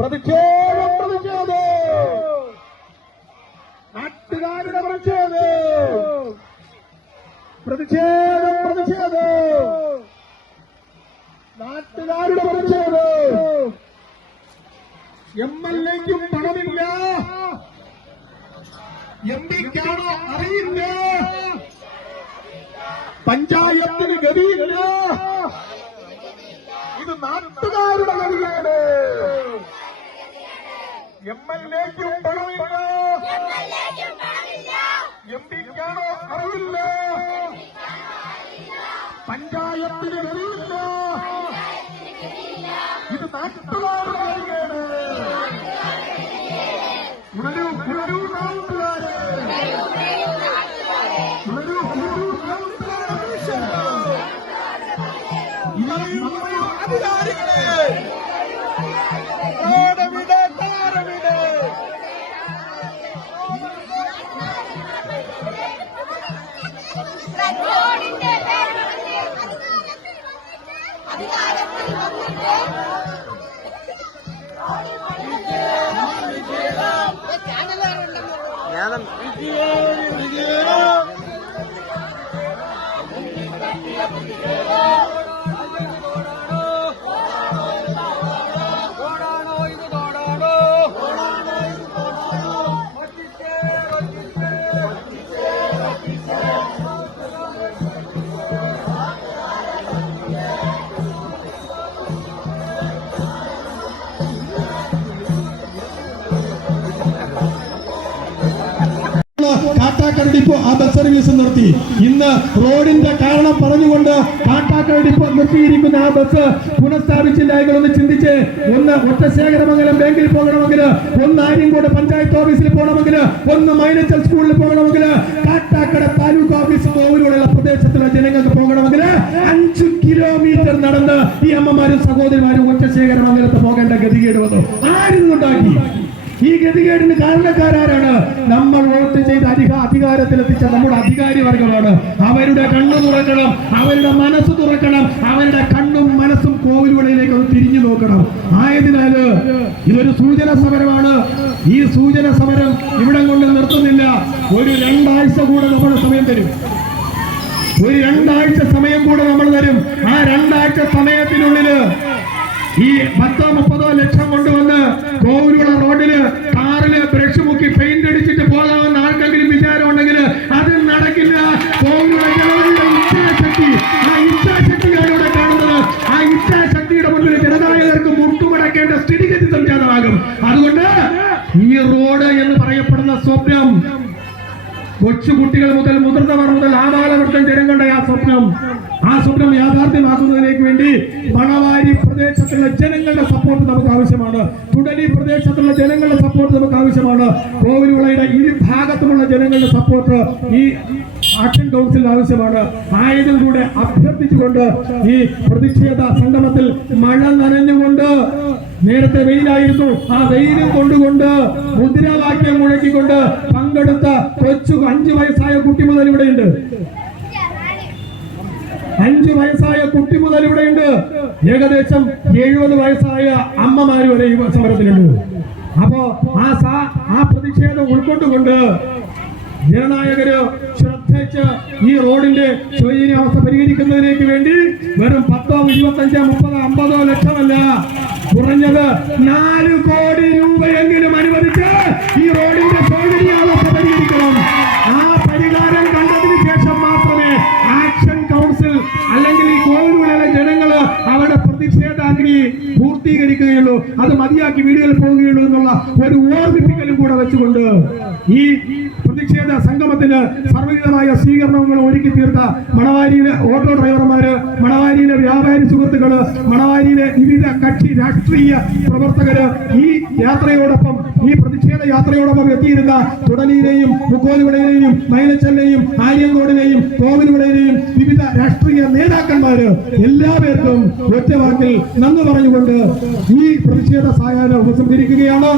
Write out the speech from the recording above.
പ്രതിഷേധം പ്രതിഷേധം നാട്ടുകാരുടെ പ്രതിഷേധം പ്രതിഷേധം പ്രതിഷേധം നാട്ടുകാരുടെ പ്രതിഷേധം എം എൽ എക്കും പണമില്ല. എം പിക്കാണോ അറിയില്ല. പഞ്ചായത്തിന് ഗതിയില്ല. ഇത് നാട്ടുകാരുടെ ഗതിയാണ് എം എൽ എക്കും പണമില്ല. എം പിക്കാണോ അറിയില്ല പഞ്ചായത്തിന് അറിയില്ല ഇത് നാട്ടുകാരുടെ Thank you. കാട്ടാക്കട ഡിപ്പോ ആ ബസ് സർവീസ് നിർത്തി. ഇന്ന് റോഡിന്റെ കാരണം പറഞ്ഞുകൊണ്ട് കാട്ടാക്കട ഡിപ്പോ നിർത്തിയിരിക്കുന്ന ആ ബസ് പുനഃസ്ഥാപിച്ചില്ല എങ്കിലൊന്ന് ചിന്തിച്ച് ഒന്ന് ഒറ്റശേഖരമംഗലം ബാങ്കിൽ പോകണമെങ്കിൽ ഒന്ന് ആര്യങ്കോട് പഞ്ചായത്ത് ഓഫീസിൽ പോകണമെങ്കിൽ ഒന്ന് മൈനച്ചൽ സ്കൂളിൽ പോകണമെങ്കിൽ കാട്ടാക്കട താലൂക്ക് ഓഫീസ് കോവിലൂടെയുള്ള പ്രദേശത്തുള്ള ജനങ്ങൾക്ക് പോകണമെങ്കിൽ അഞ്ചു കിലോമീറ്റർ നടന്ന് ഈ അമ്മമാരും സഹോദരിമാരും ഒറ്റശേഖരമംഗലത്ത് പോകേണ്ട ഗതികേട് വന്നു. ആരിന്നുണ്ടാക്കി ഈ ഗതികേടിന് കാരണക്കാരാണ് നമ്മൾ വോട്ട് ചെയ്ത് അധിക അധികാരത്തിലെത്തിച്ച നമ്മുടെ അധികാരി വർഗമാണ്. അവരുടെ കണ്ണു തുറക്കണം അവരുടെ മനസ്സ് തുറക്കണം അവരുടെ കണ്ണും മനസ്സും കോവിലുകളിലേക്ക് ഒന്ന് തിരിഞ്ഞു നോക്കണം. ആയതിനാൽ ഇതൊരു സൂചന സമരമാണ്. ഈ സൂചന സമരം ഇവിടെ കൊണ്ട് നിർത്തുന്നില്ല. ഒരു രണ്ടാഴ്ച കൂടെ നമ്മുടെ സമയം തരും. ഒരു രണ്ടാഴ്ച സമയം കൂടെ നമ്മൾ തരും. ആ രണ്ടാഴ്ച സമയത്തിനുള്ളിൽ ഈ പത്തോ മുപ്പതോ സ്ഥിതിഗതി സംജാതമാകും അതുകൊണ്ട് ഈ റോഡ് എന്ന് പറയപ്പെടുന്ന സ്വപ്നം കൊച്ചുകുട്ടികൾ മുതൽ മുതിർന്നവർ മുതൽ ആബാലവൃത്തം ജനങ്ങളുടെ ആ സ്വപ്നം. ആ സ്വപ്നം യാഥാർത്ഥ്യമാക്കുന്നതിലേക്ക് വേണ്ടി മണവാരി പ്രദേശത്തുള്ള ജനങ്ങളുടെ സപ്പോർട്ട് നമുക്ക് ആവശ്യമാണ്. തുടരി പ്രദേശത്തുള്ള ജനങ്ങളുടെ സപ്പോർട്ട് നമുക്ക് ആവശ്യമാണ്. കോവിലുകളയുടെ ഇരു ഭാഗത്തുമുള്ള ജനങ്ങളുടെ സപ്പോർട്ട് ഈ ആക്ഷൻ കൗൺസിൽ ആവശ്യമാണ്. ആയതും കൂടെ അഭ്യർത്ഥിച്ചുകൊണ്ട് ഈ പ്രതിഷേധ സംഗമത്തിൽ മഴ നനഞ്ഞുകൊണ്ട് നേരത്തെ വെയിലായിരുന്നു. ആ വെയിലും കൊണ്ടുകൊണ്ട് മുദ്രാവാക്യം മുഴക്കിക്കൊണ്ട് പങ്കെടുത്ത കൊച്ചു അഞ്ചു വയസ്സായ കുട്ടി മുതൽ ഇവിടെയുണ്ട്. അഞ്ചു വയസ്സായ കുട്ടി മുതൽ ഇവിടെയുണ്ട്. ഏകദേശം എഴുപത് വയസ്സായ അമ്മമാര് വരെ ഈ സമരത്തിലുണ്ട്. അപ്പോ ആ സാ ആ പ്രതിഷേധം ഉൾക്കൊണ്ടുകൊണ്ട് ജനനായകര് ശ്രദ്ധിച്ച് ഈ റോഡിന്റെ ശോചനീയാവസ്ഥ പരിഹരിക്കുന്നതിലേക്ക് വേണ്ടി വെറും പത്തോ ഇരുപത്തഞ്ചോ മുപ്പതോ അമ്പതോ ലക്ഷമല്ല കുറഞ്ഞത് നാല് കോടി രൂപയെങ്കിലും അനുവദിച്ച് ഈ റോഡിന്റെ സൗകര്യാവസ്ഥ പരിഹരിക്കണം. ആ പരിഹാരം കണ്ടതിന് ശേഷം മാത്രമേ ആക്ഷൻ കൗൺസിൽ അല്ലെങ്കിൽ ഈ കോവിലുകളിലെ ജനങ്ങൾ അവരുടെ പ്രതിഷേധാഗ്നി പൂർത്തീകരിക്കുകയുള്ളൂ. അത് മതിയാക്കി വീടുകളിൽ പോവുകയുള്ളൂ എന്നുള്ള ഒരു ഓർമ്മിപ്പിക്കലും കൂടെ വെച്ചുകൊണ്ട് ഈ പ്രതിഷേധ സംഗമത്തിന് സർവീതമായ സ്വീകരണങ്ങൾ ഒരുക്കി തീർത്ത മണവാരിയിലെ ഓട്ടോ ഡ്രൈവർമാര് മണവാരിയിലെ വ്യാപാരി സുഹൃത്തുക്കൾ മണവാരിയിലെ വിവിധ കക്ഷി രാഷ്ട്രീയ പ്രവർത്തകര് ഈ യാത്രയോടൊപ്പം ഈ പ്രതിഷേധ യാത്രയോടൊപ്പം എത്തിയിരുന്ന തുടലിയിലെയും മുക്കോലുവിടയിലെയും മൈലച്ചലിനെയും ആര്യങ്കോടിനെയും കോവിലുവിടയിലെയും വിവിധ രാഷ്ട്രീയ നേതാക്കന്മാര് എല്ലാവർക്കും ഒറ്റ വാക്കിൽ നന്ദി പറഞ്ഞുകൊണ്ട് ഈ പ്രതിഷേധ സായാഹ്നം ഉപസംഹരിക്കുകയാണ്